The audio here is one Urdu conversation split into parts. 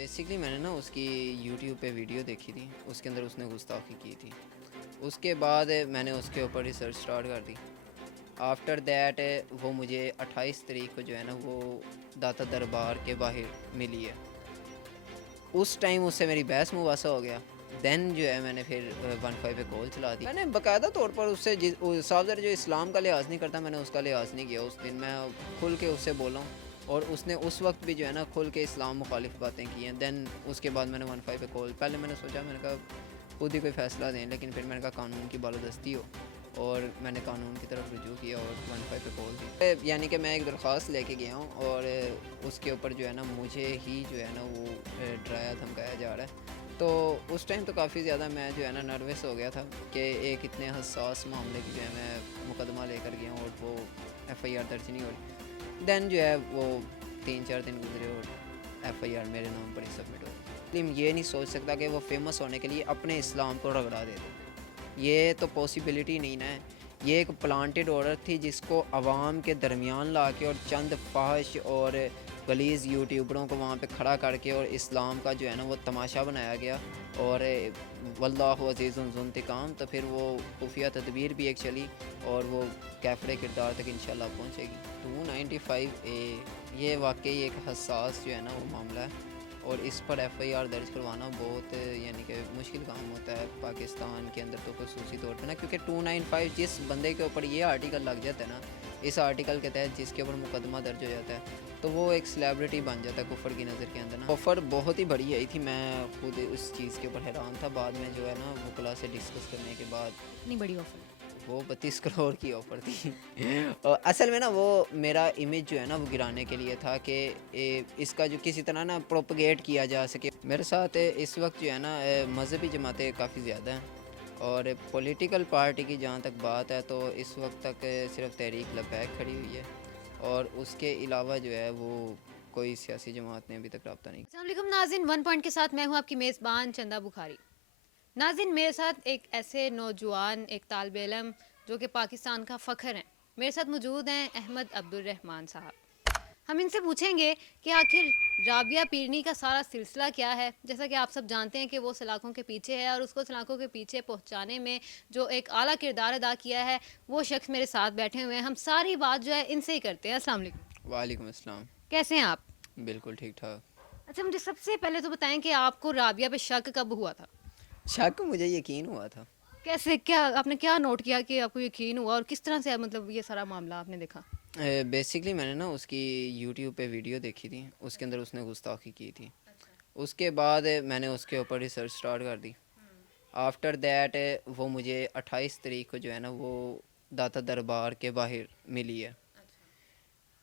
بیسکلی میں نے نا اس کی یوٹیوب پہ ویڈیو دیکھی تھی، اس کے اندر اس نے گستاخی کی تھی۔ اس کے بعد میں نے اس کے اوپر ریسرچ سٹارٹ کر دی۔ آفٹر دیٹ وہ مجھے 28 تاریخ کو جو ہے نا وہ داتا دربار کے باہر ملی ہے۔ اس ٹائم اس سے میری بحث مباحثہ ہو گیا۔ دین جو ہے میں نے پھر 15 پہ کال چلا دی۔ میں نے باقاعدہ طور پر اس سے صاحب جو اسلام کا لحاظ نہیں کرتا، میں نے اس کا لحاظ نہیں کیا۔ اس دن میں کھل کے اس سے بولا ہوں، اور اس نے اس وقت بھی جو ہے نا کھل کے اسلام مخالف باتیں کی ہیں۔ دین اس کے بعد میں نے 15 پہ کال، پہلے میں نے سوچا، میں نے کہا خود ہی کوئی فیصلہ دیں، لیکن پھر میں نے کہا قانون کی بالادستی ہو، اور میں نے قانون کی طرف رجوع کیا اور 15 پہ کال دی۔ یعنی کہ میں ایک درخواست لے کے گیا ہوں، اور اس کے اوپر جو ہے نا مجھے ہی جو ہے نا وہ ڈرایا دھمکایا جا رہا ہے۔ تو اس ٹائم تو کافی زیادہ میں جو ہے نا نروس ہو گیا تھا کہ ایک اتنے حساس معاملے کی جو ہے میں مقدمہ لے کر گیا ہوں اور وہ ایف آئی آر درج نہیں ہو رہی۔ دین جو ہے وہ 3-4 دن گزرے اور ایف آئی آر میرے نام پر ہی سبمٹ ہو گئی۔ یہ نہیں سوچ سکتا کہ وہ فیمس ہونے کے لیے اپنے اسلام کو رگڑا دے دے، یہ تو پاسبلٹی نہیں نا ہے۔ یہ ایک پلانٹڈ آرڈر تھی جس کو عوام کے درمیان لا کے اور چند فحش اور غلیظ یوٹیوبروں کو وہاں پہ کھڑا کر کے اور اسلام کا جو ہے نا وہ تماشا بنایا گیا، اور واللہ عزیز ذو انتقام۔ تو پھر وہ خفیہ تدبیر بھی ایک چلی، اور وہ کیفر کردار تک انشاءاللہ پہنچے گی۔ 295A یہ واقعی ایک حساس جو ہے نا وہ معاملہ ہے، اور اس پر ایف آئی آر درج کروانا بہت یعنی کہ مشکل کام ہوتا ہے پاکستان کے اندر تو خصوصی طور پہ نا، کیونکہ 295 جس بندے کے اوپر یہ آرٹیکل لگ جاتا ہے نا، اس آرٹیکل کے تحت جس کے اوپر مقدمہ درج ہو جاتا ہے، تو وہ ایک سیلیبریٹی بن جاتا ہے کفر کی نظر کے اندر نا۔ آفر بہت ہی بڑی آئی تھی، میں خود اس چیز کے اوپر حیران تھا۔ بعد میں جو ہے نا وکلا سے ڈسکس کرنے کے بعد اتنی بڑی آفر وہ 32 کروڑ کی آفر تھی۔ اور اصل میں نا وہ میرا امیج جو ہے نا وہ گرانے کے لیے تھا کہ اس کا جو کسی طرح نا پروپگیٹ کیا جا سکے۔ میرے ساتھ اس وقت جو ہے نا مذہبی جماعتیں کافی زیادہ ہیں، اور پولیٹیکل پارٹی کی جہاں تک بات ہے تو اس وقت تک صرف تحریک لبیک کھڑی ہوئی ہے، اور اس کے علاوہ جو ہے وہ کوئی سیاسی جماعت نے ابھی تک رابطہ نہیں۔ السلام علیکم ناظرین، 1 پوائنٹ کے ساتھ میں ہوں آپ کی میزبان چندہ بخاری۔ ناظرین، میرے ساتھ ایک ایسے نوجوان، ایک طالب علم جو کہ پاکستان کا فخر ہیں، میرے ساتھ موجود ہیں احمد عبدالرحمان صاحب۔ ہم ان سے پوچھیں گے کہ آخر رابعہ پیرنی کا سارا سلسلہ کیا ہے۔ جیسا کہ آپ سب جانتے ہیں کہ وہ سلاخوں کے پیچھے ہے، اور اس کو سلاخوں کے پیچھے پہنچانے میں جو ایک اعلیٰ کردار ادا کیا ہے وہ شخص میرے ساتھ بیٹھے ہوئے ہیں۔ ہم ساری بات جو ہے ان سے ہی کرتے ہیں۔ السلام علیکم۔ وعلیکم السلام۔ کیسے ہیں آپ؟ بالکل ٹھیک ٹھاک۔ اچھا، مجھے سب سے پہلے تو بتائیں کہ آپ کو رابعہ پہ شک کب ہوا تھا؟ شک مجھے یقین ہوا تھا۔ کیسے، کیا آپ نے کیا نوٹ کیا کہ آپ کو یقین ہوا، اور کس طرح سے مطلب یہ سارا معاملہ آپ نے دیکھا؟ بیسکلی میں نے نا اس کی یوٹیوب پہ ویڈیو دیکھی تھی، اس کے اندر اس نے گستاخی کی تھی۔ اس کے بعد میں نے اس کے اوپر ریسرچ سٹارٹ کر دی۔ آفٹر دیٹ وہ مجھے 28 تاریخ کو جو ہے نا وہ داتا دربار کے باہر ملی ہے۔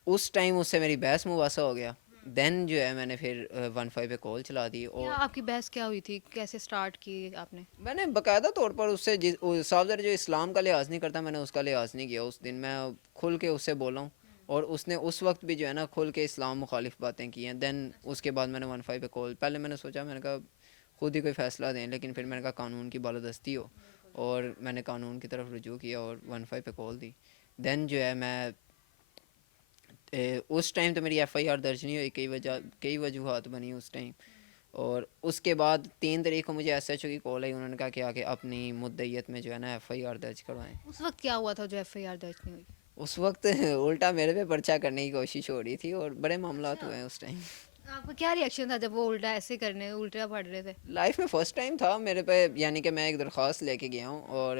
اس ٹائم اس سے میری بحث مباحثہ ہو گیا۔ دین جو ہے میں نے پھر 15 پہ کال چلا دی، اور کیا آپ کی بحث کیا ہوئی تھی، کیسے سٹارٹ کی آپ نے؟ میں نے باقاعدہ طور پر اس سے صاحب جو اسلام کا لحاظ نہیں کرتا، میں نے اس کا لحاظ نہیں کیا۔ اس دن میں کھل کے اس سے بولا ہوں، اور اس نے اس وقت بھی جو ہے نا کھل کے اسلام مخالف باتیں کی ہیں۔ دین اس کے بعد میں نے 15 پہ کال، پہلے میں نے سوچا، میں نے کہا خود ہی کوئی فیصلہ دیں، لیکن پھر میں نے کہا قانون کی بالادستی ہو، اور میں نے قانون کی طرف رجوع کیا اور 15 پہ کال دی۔ دین جو ہے میں اس ٹائم تو میری ایف آئی آر درج نہیں ہوئی، کئی وجوہات بنی اس ٹائم، اور اس کے بعد 3 تاریخ کو مجھے ایس ایچ او کی کال آئی، انہوں نے کہا کہ آگے اپنی مدعیت میں جو ہے نا ایف آئی آر درج کروائیں۔ اس وقت کیا ہوا تھا جو ایف آئی آر درج نہیں ہوئی؟ اس وقت الٹا میرے پہ پرچہ کرنے کی کوشش ہو رہی تھی، اور بڑے معاملات ہوئے ہیں اس ٹائم۔ آپ کا کیا ریئیکشن تھا جب وہ الٹا ایسے کرنے، الٹا پڑھ رہے تھے؟ لائف میں فرسٹ ٹائم تھا میرے پہ، یعنی کہ میں ایک درخواست لے کے گیا ہوں، اور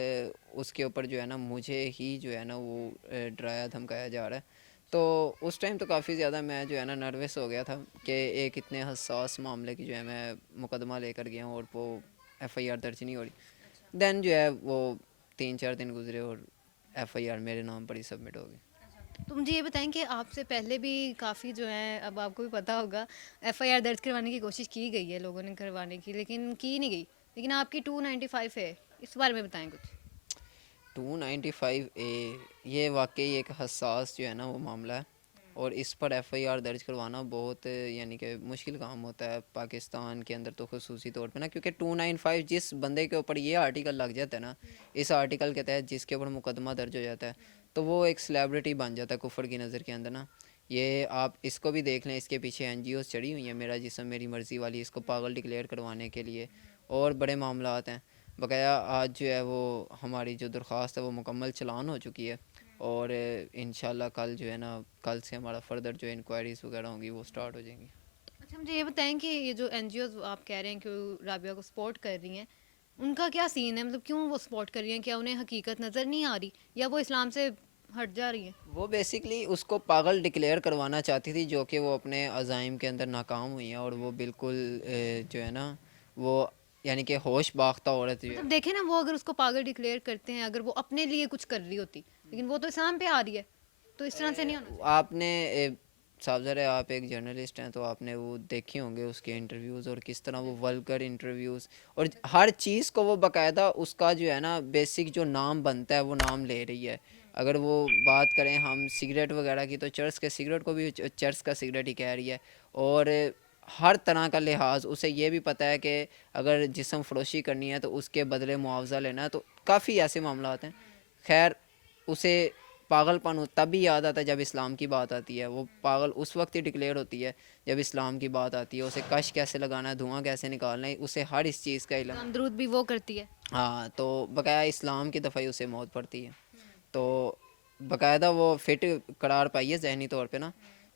اس کے اوپر جو ہے نا مجھے ہی جو ہے نا وہ ڈرایا دھمکایا جا رہا ہے۔ تو اس ٹائم تو کافی زیادہ میں جو ہے نا نروس ہو گیا تھا کہ ایک اتنے حساس معاملے کی جو ہے میں مقدمہ لے کر گیا ہوں، اور وہ ایف آئی آر درج نہیں ہو رہی۔ دین جو ہے وہ 3-4 دن گزرے اور ایف آئی آر میرے نام پر ہی سبمٹ ہو گئی۔ تو مجھے یہ بتائیں کہ آپ سے پہلے بھی کافی جو ہیں، اب آپ کو بھی پتہ ہوگا، ایف آئی آر درج کروانے کی کوشش کی گئی ہے لوگوں نے کروانے کی، لیکن کی نہیں گئی، لیکن آپ کی 295 ہے، اس بارے میں بتائیں کچھ۔ 295A یہ واقعی ایک حساس جو ہے نا وہ معاملہ ہے، اور اس پر ایف آئی آر درج کروانا بہت یعنی کہ مشکل کام ہوتا ہے پاکستان کے اندر تو خصوصی طور پہ نا، کیونکہ 295 جس بندے کے اوپر یہ آرٹیکل لگ جاتا ہے نا، اس آرٹیکل کے تحت جس کے اوپر مقدمہ درج ہو جاتا ہے، تو وہ ایک سیلیبریٹی بن جاتا ہے کفر کی نظر کے اندر نا۔ یہ آپ اس کو بھی دیکھ لیں, اس کے پیچھے این جی اوز چڑھی ہوئی ہیں, میرا جسم میری مرضی والی, اس کو پاگل ڈکلیئر کروانے کے لیے, اور بڑے معاملات ہیں. بقایا آج جو ہے وہ ہماری جو درخواست ہے وہ مکمل چلان ہو چکی ہے, اور انشاءاللہ کل جو ہے نا, کل سے ہمارا فردر جو انکوائریز وغیرہ ہوں گی وہ سٹارٹ ہو جائیں گی. اچھا مجھے یہ بتائیں کہ یہ جو این جی اوز آپ کہہ رہے ہیں کہ رابعہ کو سپورٹ کر رہی ہیں, ان کا کیا سین ہے, مطلب کیوں وہ سپورٹ کر رہی ہیں؟ کیا انہیں حقیقت نظر نہیں آ رہی یا وہ اسلام سے ہٹ جا رہی ہیں؟ وہ بیسکلی اس کو پاگل ڈکلیئر کروانا چاہتی تھی, جو کہ وہ اپنے عزائم کے اندر ناکام ہوئی ہیں, اور وہ بالکل جو ہے نا وہ یعنی کہ ہوش باختہ عورت جو ہے. مطلب دیکھیں نا, وہ اگر اس کو پاگل ڈکلیئر کرتے ہیں, اگر وہ اپنے لیے کچھ کر رہی ہوتی, لیکن وہ تو اسلام پہ آ رہی ہے, تو اس طرح سے نہیں ہونا چاہیے. آپ نے صاحب ذرا آپ ایک جرنلسٹ ہیں تو آپ نے وہ دیکھے ہوں گے اس کے انٹرویوز, اور کس طرح وہ ولگر انٹرویوز, اور ہر چیز کو وہ باقاعدہ اس کا جو ہے نا بیسک جو نام بنتا ہے وہ نام لے رہی ہے. اگر وہ بات کریں ہم سگریٹ وغیرہ کی, تو چرس کے سگریٹ کو بھی چرس کا سگریٹ ہی کہہ رہی ہے, اور ہر طرح کا لحاظ اسے یہ بھی پتہ ہے کہ اگر جسم فروشی کرنی ہے تو اس کے بدلے معاوضہ لینا ہے, تو کافی ایسے معاملات ہیں. خیر اسے پاگل پن تب ہی یاد آتا ہے جب اسلام کی بات آتی ہے, وہ پاگل اس وقت ہی ڈکلیئر ہوتی ہے جب اسلام کی بات آتی ہے. اسے کش کیسے لگانا ہے, دھواں کیسے نکالنا ہے, اسے ہر اس چیز کا علم. کام درود بھی وہ کرتی ہے. ہاں, تو بقایا اسلام کی دفعہ اسے موت پڑتی ہے, تو باقاعدہ وہ فٹ قرار پائی ہے ذہنی طور پہ نا,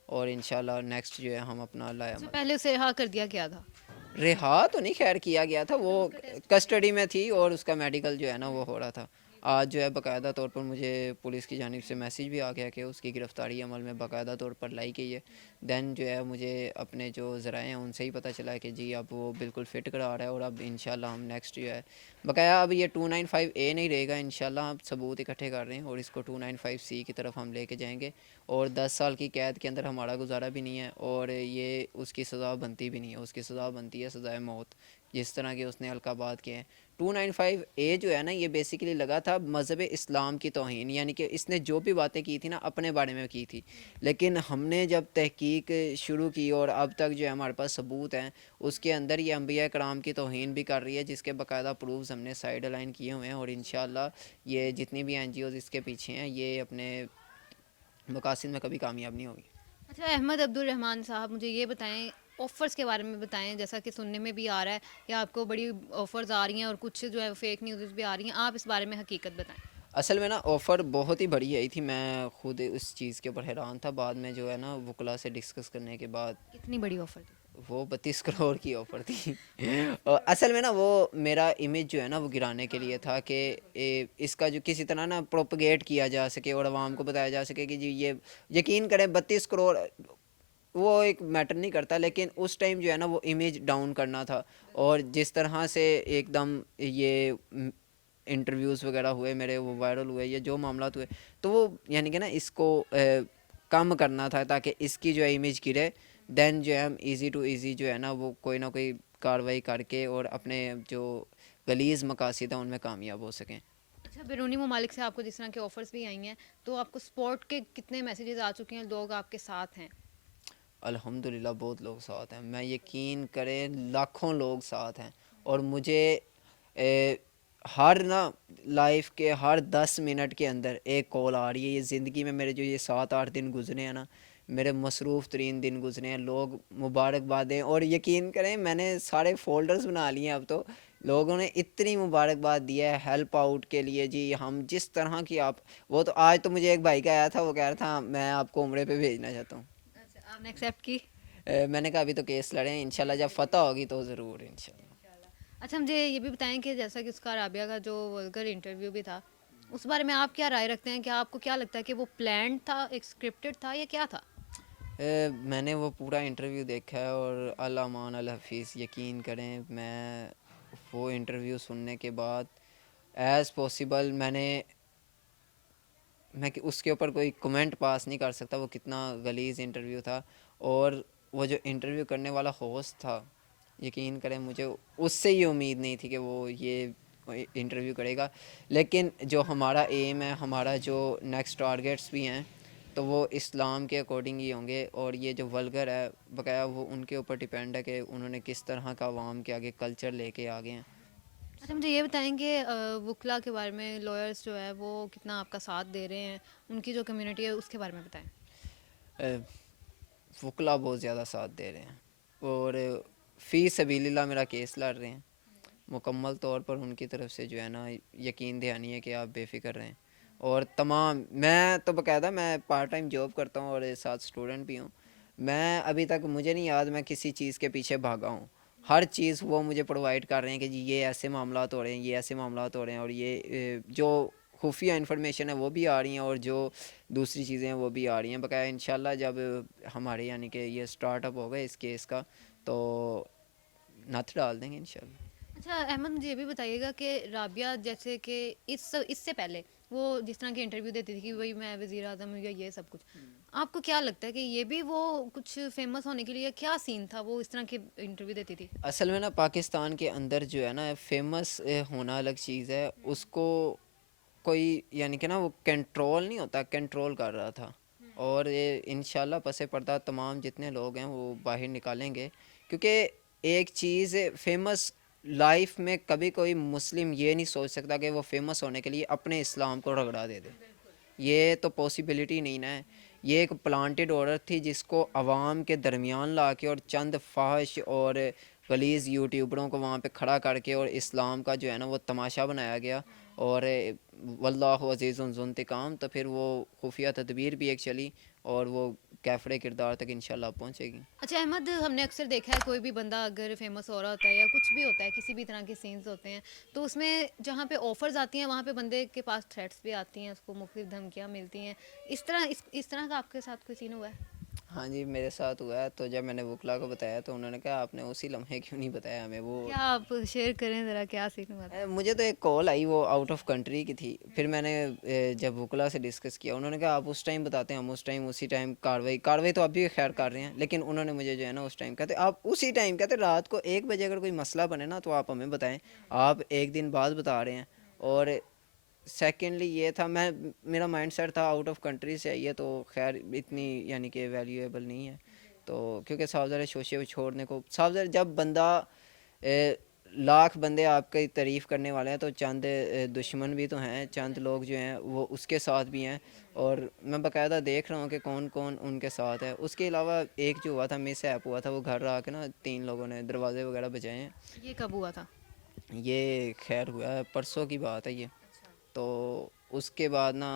اور انشاءاللہ نیکسٹ جو ہے ہم اپنا لائے اچھا عمل. پہلے اسے رہا کر دیا کیا تھا؟ رہا تو نہیں خیر کیا گیا تھا, وہ کسٹڈی میں تھی اور اس کا میڈیکل جو ہے نا وہ ہو رہا تھا. آج جو ہے باقاعدہ طور پر مجھے پولیس کی جانب سے میسیج بھی آ گیا کہ اس کی گرفتاری عمل میں باقاعدہ طور پر لائی گئی ہے. دین جو ہے مجھے اپنے جو ذرائع ہیں ان سے ہی پتہ چلا کہ جی اب وہ بالکل فٹ کرا رہا ہے, اور اب انشاءاللہ ہم نیکسٹ جو ہے بقایا اب یہ 295A نہیں رہے گا, انشاءاللہ ہم ثبوت اکٹھے کر رہے ہیں, اور اس کو 295C کی طرف ہم لے کے جائیں گے, اور 10 سال کی قید کے اندر ہمارا گزارا بھی نہیں ہے, اور یہ اس کی سزا بنتی بھی نہیں ہے. اس کی سزا بنتی ہے سزائے موت, جس طرح کہ اس نے القابات کیے ہیں. 295A جو ہے نا یہ بیسیکلی لگا تھا مذہب اسلام کی توہین, یعنی کہ اس نے جو بھی باتیں کی تھی نا اپنے بارے میں کی تھی, لیکن ہم نے جب تحقیق شروع کی اور اب تک جو ہے ہمارے پاس ثبوت ہیں, اس کے اندر یہ انبیاء کرام کی توہین بھی کر رہی ہے, جس کے باقاعدہ پروفز ہم نے سائڈ لائن کیے ہوئے ہیں, اور انشاءاللہ یہ جتنی بھی این جی اوز اس کے پیچھے ہیں یہ اپنے مقاصد میں کبھی کامیاب نہیں ہوگی. اچھا احمد عبد الرحمان صاحب, مجھے یہ بتائیں آفرز کے بارے میں بتائیں, جیسا کہ سننے میں بھی آ رہا ہے کہ آپ کو بڑی آفرز آ رہی ہیں اور کچھ جو ہے فیک نیوز بھی آ رہی ہیں, آپ اس بارے میں حقیقت بتائیں. اصل میں نا آفر بہت ہی بڑی آئی تھی, میں خود اس چیز کے اوپر حیران تھا. بعد میں جو ہے نا وکلا سے ڈسکس کرنے کے بعد کتنی بڑی آفر تھی؟ وہ 32 کروڑ کی آفر تھی. اور اصل میں نا وہ میرا امیج جو ہے نا وہ گرانے کے لیے تھا کہ اس کا جو کسی طرح نا پروپگیٹ کیا جا سکے اور عوام کو بتایا جا سکے کہ جی یہ یقین کریں 32 کروڑ وہ ایک میٹر نہیں کرتا, لیکن اس ٹائم جو ہے نا وہ امیج ڈاؤن کرنا تھا. اور جس طرح سے ایک دم یہ انٹرویوز وغیرہ ہوئے میرے, وہ وائرل ہوئے, یہ جو معاملات ہوئے, تو وہ یعنی کہ نا اس کو کم کرنا تھا تاکہ اس کی جو ہے امیج گرے. دین جو ہے ہم ایزی ٹو ایزی جو ہے نا وہ کوئی نہ کوئی کارروائی کر کے اور اپنے جو غلیظ مقاصد ہیں ان میں کامیاب ہو سکیں. اچھا بیرونی ممالک سے آپ کو جس طرح کے آفرز بھی آئی ہیں, تو آپ کو سپورٹ کے کتنے میسیجز آ چکے ہیں, لوگ آپ کے ساتھ ہیں؟ الحمدللہ بہت لوگ ساتھ ہیں, میں یقین کریں لاکھوں لوگ ساتھ ہیں. اور مجھے ہر نا لائف کے ہر 10 منٹ کے اندر ایک کال آ رہی ہے. یہ زندگی میں میرے جو یہ 7-8 دن گزرے ہیں نا, میرے مصروف ترین دن گزرے ہیں. لوگ مبارکبادیں, اور یقین کریں میں نے سارے فولڈرز بنا لیے ہیں اب تو. لوگوں نے اتنی مبارکباد دی ہے ہیلپ آؤٹ کے لیے, جی ہم جس طرح کی آپ وہ تو آج تو مجھے ایک بھائی کا آیا تھا, وہ کہہ رہا تھا میں آپ کو عمرے پہ بھیجنا چاہتا ہوں. اچھا آپ نے ایکسیپٹ کی؟ میں نے کہا ابھی تو کیس لڑے ہیں, انشاءاللہ جب فتح ہوگی تو ضرور انشاءاللہ. اچھا مجھے یہ بھی بتائیں کہ جیسا کہ اس کا رابعہ کا جو ولگر انٹرویو بھی تھا, اس بارے میں آپ کیا رائے رکھتے ہیں, کہ آپ کو کیا لگتا ہے کہ وہ پلانڈ تھا, ایک اسکرپٹڈ تھا, یا کیا تھا؟ میں نے وہ پورا انٹرویو دیکھا ہے, اور الامان الحفیظ یقین کریں میں وہ انٹرویو سننے کے بعد ایز پاسبل میں اس کے اوپر کوئی کمنٹ پاس نہیں کر سکتا وہ کتنا غلیظ انٹرویو تھا. اور وہ جو انٹرویو کرنے والا ہوسٹ تھا, یقین کریں مجھے اس سے یہ امید نہیں تھی کہ وہ یہ انٹرویو کرے گا. لیکن جو ہمارا ایم ہے, ہمارا جو نیکسٹ ٹارگیٹس بھی ہیں, تو وہ اسلام کے اکارڈنگ ہی ہوں گے. اور یہ جو ولگر ہے بقایا وہ ان کے اوپر ڈپینڈ ہے کہ انہوں نے کس طرح کا عوام کے آگے کلچر لے کے آگے ہیں. اچھا مجھے یہ بتائیں کہ وکلا کے بارے میں, لائرس جو ہے وہ کتنا آپ کا ساتھ دے رہے ہیں, ان کی جو کمیونٹی ہے اس کے بارے میں بتائیں. وکلا بہت زیادہ ساتھ دے رہے ہیں اور فی سبیل اللہ میرا کیس لڑ رہے ہیں. مکمل طور پر ان کی طرف سے جو ہے نا یقین دہانی ہے کہ آپ بے فکر رہیں. اور تمام میں تو باقاعدہ میں پارٹ ٹائم جاب کرتا ہوں اور ساتھ اسٹوڈنٹ بھی ہوں. میں ابھی تک مجھے نہیں یاد میں کسی چیز کے پیچھے بھاگا ہوں. ہر چیز وہ مجھے پرووائڈ کر رہے ہیں کہ جی یہ ایسے معاملات ہو رہے ہیں, یہ ایسے معاملات ہو رہے ہیں, اور یہ جو خفیہ انفارمیشن ہے وہ بھی آ رہی ہیں اور جو دوسری چیزیں ہیں وہ بھی آ رہی ہیں. بقایا انشاءاللہ جب ہمارے یعنی کہ یہ سٹارٹ اپ ہوگا اس کیس کا تو نتھ ڈال دیں گے انشاءاللہ. اچھا احمد مجھے یہ بھی بتائیے گا کہ رابعہ جیسے کہ اس سے پہلے وہ جس طرح کی انٹرویو دیتی تھی کہ وہی میں وزیر اعظم ہوں یا یہ سب کچھ, آپ کو کیا لگتا ہے کہ یہ بھی وہ کچھ فیمس ہونے کے لیے کیا سین تھا وہ اس طرح کی انٹرویو دیتی تھی؟ اصل میں نا پاکستان کے اندر جو ہے نا فیمس ہونا الگ چیز ہے, اس کو کوئی یعنی کہ نا وہ کنٹرول نہیں ہوتا, کنٹرول کر رہا تھا. اور انشاءاللہ پس پردہ تمام جتنے لوگ ہیں وہ باہر نکالیں گے, کیونکہ ایک چیز فیمس لائف میں کبھی کوئی مسلم یہ نہیں سوچ سکتا کہ وہ فیمس ہونے کے لیے اپنے اسلام کو رگڑا دے دے. یہ تو پاسبلٹی نہیں نا ہے. یہ ایک پلانٹڈ آرڈر تھی جس کو عوام کے درمیان لا کے اور چند فحش اور غلیظ یوٹیوبروں کو وہاں پہ کھڑا کر کے اور اسلام کا جو ہے نا وہ تماشا بنایا گیا. اور واللہ عزیز ذو انتقام, تو پھر وہ خفیہ تدبیر بھی ایک چلی اور وہ کیفر کردار تک انشاءاللہ پہنچے گی. اچھا احمد, ہم نے اکثر دیکھا ہے کوئی بھی بندہ اگر فیمس ہو رہا ہوتا ہے یا کچھ بھی ہوتا ہے, کسی بھی طرح کے سینز ہوتے ہیں, تو اس میں جہاں پہ آفرز آتی ہیں وہاں پہ بندے کے پاس تھریٹس بھی آتی ہیں, اس کو مختلف دھمکیاں ملتی ہیں. اس طرح کا آپ کے ساتھ کوئی سین ہوا ہے؟ ہاں جی میرے ساتھ ہوا ہے. تو جب میں نے وکلا کو بتایا تو انہوں نے کہا آپ نے اسی لمحے کیوں نہیں بتایا ہمیں. وہ کیا آپ شیئر کریں ذرا, کیا سین ہوا تھا؟ مجھے تو ایک کال آئی, وہ آؤٹ آف کنٹری کی تھی. پھر میں نے جب وکلا سے ڈسکس کیا, انہوں نے کہا آپ اس ٹائم بتاتے ہیں, ہم اس ٹائم اسی ٹائم کاروائی تو اب بھی خیر کر رہے ہیں, لیکن انہوں نے مجھے جو ہے نا اس ٹائم کہتے آپ اسی ٹائم کہتے رات کو 1 بجے اگر کوئی مسئلہ بنے نا تو آپ ہمیں بتائیں, آپ 1 دن بعد بتا رہے ہیں. اور سیکنڈلی یہ تھا میرا مائنڈ سیٹ تھا آؤٹ آف کنٹری سے آئی ہے تو خیر اتنی یعنی کہ ویلیویبل نہیں ہے. تو کیونکہ صاحب ذرا شوشے چھوڑنے کو صاحب ذرا جب بندہ لاکھ بندے آپ کی تعریف کرنے والے ہیں تو چند دشمن بھی تو ہیں, چند لوگ جو ہیں وہ اس کے ساتھ بھی ہیں. اور میں باقاعدہ دیکھ رہا ہوں کہ کون کون ان کے ساتھ ہے. اس کے علاوہ ایک جو ہوا تھا مس ایپ ہوا تھا, وہ گھر آ کے نا 3 لوگوں نے دروازے وغیرہ بجائے ہیں. یہ کب ہوا تھا؟ یہ خیر ہوا ہے پرسوں کی بات ہے یہ. تو اس کے بعد نا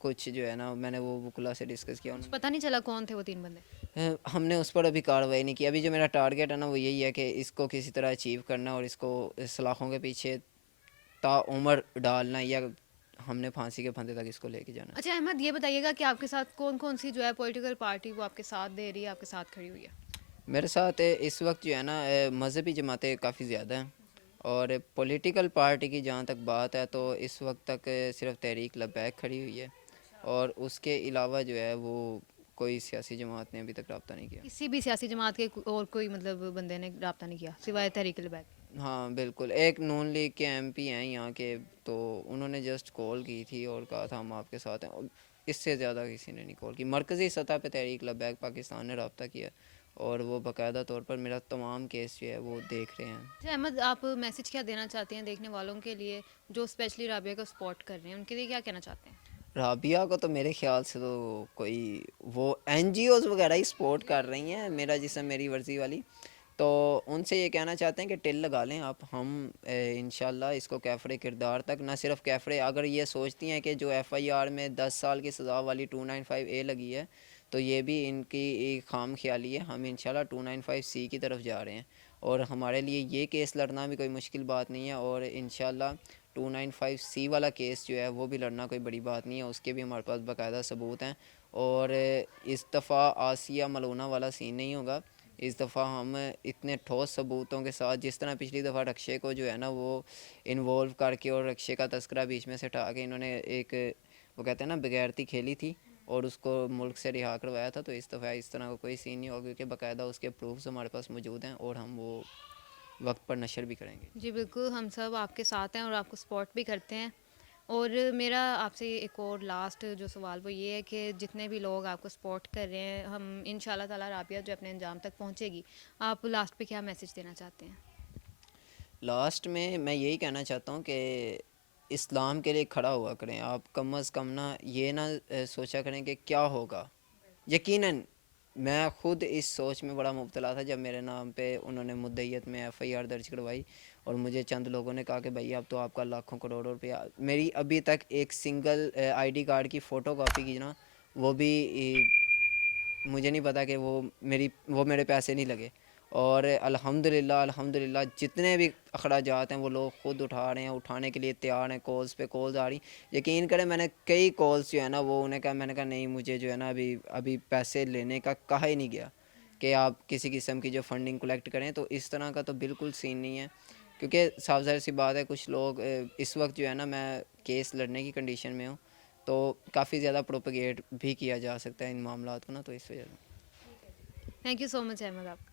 کچھ جو ہے نا میں نے وہ وکلا سے ڈسکس کیا, پتہ نہیں چلا کون تھے وہ 3 بندے؟ ہم نے اس پر ابھی کارروائی نہیں کی. ابھی جو میرا ٹارگیٹ ہے نا وہ یہی ہے کہ اس کو کسی طرح اچیو کرنا اور اس کو سلاخوں کے پیچھے تا عمر ڈالنا, یا ہم نے پھانسی کے پھندے تک اس کو لے کے جانا. اچھا احمد یہ بتائیے گا کہ آپ کے ساتھ کون کون سی جو ہے پولیٹیکل پارٹی وہ آپ کے ساتھ دے رہی ہے, آپ کے ساتھ کھڑی ہوئی ہے؟ میرے ساتھ اس وقت جو ہے نا مذہبی جماعتیں کافی زیادہ ہیں, اور پولیٹیکل پارٹی کی جہاں تک بات ہے تو اس وقت تک صرف تحریک لبیک کھڑی ہوئی ہے, اور اس کے علاوہ جو ہے وہ کوئی سیاسی جماعت نے ابھی تک رابطہ نہیں کیا. کسی بھی سیاسی جماعت کے اور کوئی مطلب بندے نے رابطہ نہیں کیا سوائے تحریک البیک؟ ہاں بالکل, ایک نون لیگ کے ایم پی ہیں یہاں کے, تو انہوں نے جسٹ کال کی تھی اور کہا تھا ہم آپ کے ساتھ ہیں. اس سے زیادہ کسی نے نہیں کال کی. مرکزی سطح پہ تحریک لبیک پاکستان نے رابطہ کیا اور وہ باقاعدہ طور پر میرا تمام کیس جو ہے وہ دیکھ رہے ہیں. اچھا احمد, آپ میسج کیا دینا چاہتے ہیں دیکھنے والوں کے لیے جو اسپیشلی رابعہ کو سپورٹ کر رہے ہیں, ان کے لیے کیا کہنا چاہتے ہیں؟ رابعہ کو تو میرے خیال سے تو کوئی وہ این جی اوز وغیرہ ہی سپورٹ کر رہی ہیں, میرا جسم میری ورزی والی. تو ان سے یہ کہنا چاہتے ہیں کہ ٹل لگا لیں آپ. ہم انشاءاللہ اس کو کیفر کردار تک, نہ صرف کیفر, اگر یہ سوچتی ہیں کہ جو ایف آئی آر میں 10 سال کی سزا والی 295A لگی ہے تو یہ بھی ان کی ایک خام خیالی ہے. ہم انشاءاللہ 295C کی طرف جا رہے ہیں, اور ہمارے لیے یہ کیس لڑنا بھی کوئی مشکل بات نہیں ہے, اور انشاءاللہ 295C والا کیس جو ہے وہ بھی لڑنا کوئی بڑی بات نہیں ہے. اس کے بھی ہمارے پاس باقاعدہ ثبوت ہیں, اور اس دفعہ آسیہ ملونہ والا سین نہیں ہوگا. اس دفعہ ہم اتنے ٹھوس ثبوتوں کے ساتھ, جس طرح پچھلی دفعہ رکشے کو جو ہے نا وہ انوالو کر کے اور رکشے کا تذکرہ بیچ میں سے ہٹا کے انہوں نے ایک وہ کہتے ہیں نا بغیرتی کھیلی تھی اور اس کو ملک سے رہا کروایا تھا, تو اس دفعہ اس طرح کا کوئی سین نہیں ہوگا, کیونکہ باقاعدہ اس کے پروفز ہمارے پاس موجود ہیں اور ہم وہ وقت پر نشر بھی کریں گے. جی بالکل, ہم سب آپ کے ساتھ ہیں اور آپ کو سپورٹ بھی کرتے ہیں. اور میرا آپ سے ایک اور لاسٹ جو سوال وہ یہ ہے کہ جتنے بھی لوگ آپ کو سپورٹ کر رہے ہیں, ہم ان شاء اللہ تعالیٰ رابعہ جو اپنے انجام تک پہنچے گی, آپ لاسٹ پہ کیا میسج دینا چاہتے ہیں؟ لاسٹ میں یہی کہنا چاہتا ہوں کہ اسلام کے لیے کھڑا ہوا کریں. آپ کم از کم نہ یہ نہ سوچا کریں کہ کیا ہوگا. یقیناً میں خود اس سوچ میں بڑا مبتلا تھا جب میرے نام پہ انہوں نے مدعیت میں FIR درج کروائی اور مجھے چند لوگوں نے کہا کہ بھائی اب تو آپ کا لاکھوں کروڑوں روپیہ. میری ابھی تک ایک سنگل ID کارڈ کی فوٹو کاپی کی نا, وہ بھی مجھے نہیں پتا کہ وہ میرے پیسے نہیں لگے. اور الحمدللہ جتنے بھی اخراجات ہیں وہ لوگ خود اٹھا رہے ہیں, اٹھانے کے لیے تیار ہیں. کالز پہ کالز آ رہی, یقین کریں میں نے کئی کالز جو ہے نا وہ انہیں کہا, میں نے کہا نہیں مجھے جو ہے نا ابھی پیسے لینے کا کہا ہی نہیں گیا کہ آپ کسی قسم کی جو فنڈنگ کلیکٹ کریں. تو اس طرح کا تو بالکل سین نہیں ہے, کیونکہ صاف ظاہر سی بات ہے کچھ لوگ اس وقت جو ہے نا میں کیس لڑنے کی کنڈیشن میں ہوں, تو کافی زیادہ پروپیگیٹ بھی کیا جا سکتا ہے ان معاملات کو نا, تو اس وجہ سے. تھینک یو سو مچ احمد آپ.